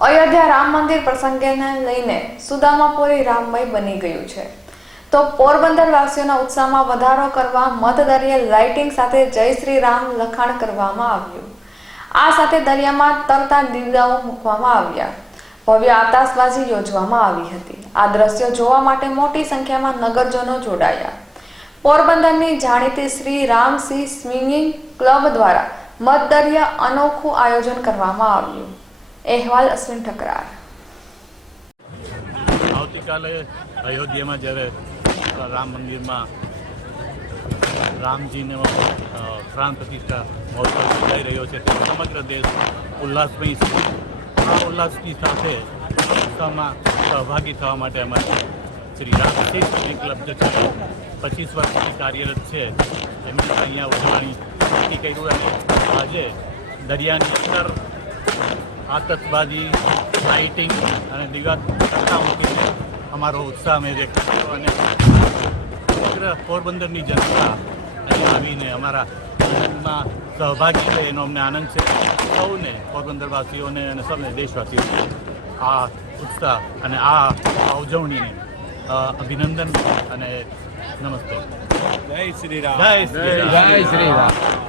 અયોધ્યા રામ મંદિર પ્રસંગેને લઈને સુદામાપુરી રામમય બની ગયું છે. તો પોરબંદર વાસીઓના ઉત્સાહમાં વધારો કરવા મધદરિયે લાઇટિંગ સાથે જય શ્રી રામ લખાણ કરવામાં આવ્યું. આ સાથે દરિયામાં તરતા દીવડાઓ મૂકવામાં આવ્યા. ભવ્ય આતાશબાજી યોજવામાં આવી હતી. આ દ્રશ્યો જોવા માટે મોટી સંખ્યામાં નગરજનો જોડાયા. પોરબંદરની જાણીતી શ્રી રામસિંહ સ્વિમિંગ ક્લબ દ્વારા મધદરિયા અનોખું આયોજન કરવામાં આવ્યું. અહેવાલ અશ્વિન ઠકરાર. આવતીકાલે અયોધ્યામાં જ્યારે રામ મંદિરમાં રામજીને પ્રાણ પ્રતિષ્ઠા મહોત્સવ યોજાઈ રહ્યો છે તે સમગ્ર દેશ ઉલ્લાસમય છે. આ ઉલ્લાસની સાથે ઉત્સવમાં સહભાગી થવા માટે અમારે શ્રી રામ સિંહ ક્લબ જે છે, પચીસ વર્ષથી કાર્યરત છે એમને અહીંયા ઉજવણી કર્યું અને આજે દરિયાની અંદર આતશબાજી લાઇટિંગ અને દીવા કરતા મૂકીને અમારો ઉત્સાહ અમે વ્યક્ત કર્યો અને સમગ્ર પોરબંદરની જનતા અહીં આવીને અમારા આનંદમાં સહભાગી છે એનો અમને આનંદ છે. સૌને પોરબંદરવાસીઓને અને સૌને દેશવાસીઓને આ ઉત્સાહ અને આ આ ઉજવણીને અભિનંદન અને નમસ્તે. જય શ્રી રામ. જય શ્રી રામ. જય શ્રી રામ.